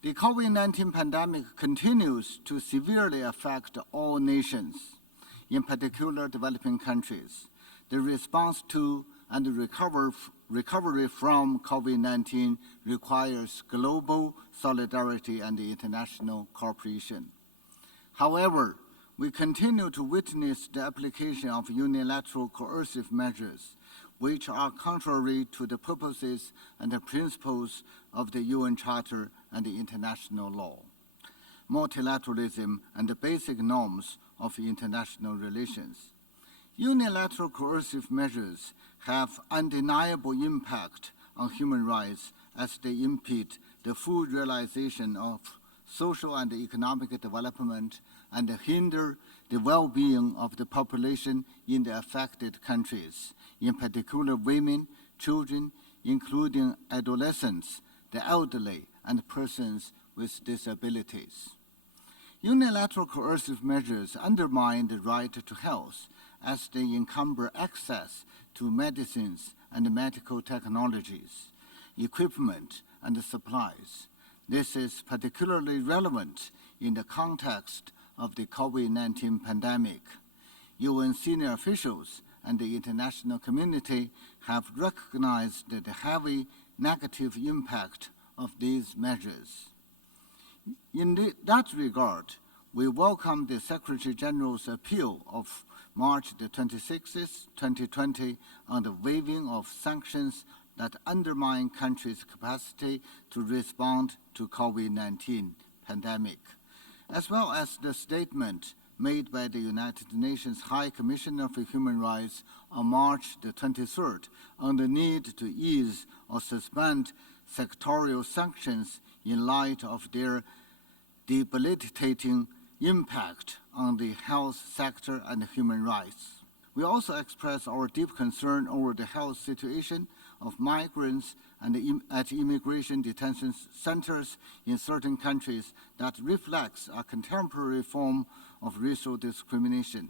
The COVID-19 pandemic continues to severely affect all nations, in particular developing countries. The response to and recovery from COVID-19 requires global solidarity and international cooperation. However, we continue to witness the application of unilateral coercive measures, which are contrary to the purposes and the principles of the UN Charter and the international law, multilateralism, and the basic norms of international relations. Unilateral coercive measures have undeniable impact on human rights as they impede the full realization of social and economic development and hinder the well-being of the population in the affected countries, in particular women, children, including adolescents, the elderly, and persons with disabilities. Unilateral coercive measures undermine the right to health as they encumber access to medicines and medical technologies, equipment, and supplies. This is particularly relevant in the context of the COVID-19 pandemic. UN senior officials and the international community have recognized the heavy negative impact of these measures. In that regard, we welcome the Secretary General's appeal of March the 26th, 2020 on the waiving of sanctions that undermine countries' capacity to respond to COVID-19 pandemic, as well as the statement made by the United Nations High Commissioner for Human Rights on March the 23rd on the need to ease or suspend sectorial sanctions in light of their debilitating impact on the health sector and human rights. We also express our deep concern over the health situation of migrants and at immigration detention centers in certain countries that reflects a contemporary form of racial discrimination.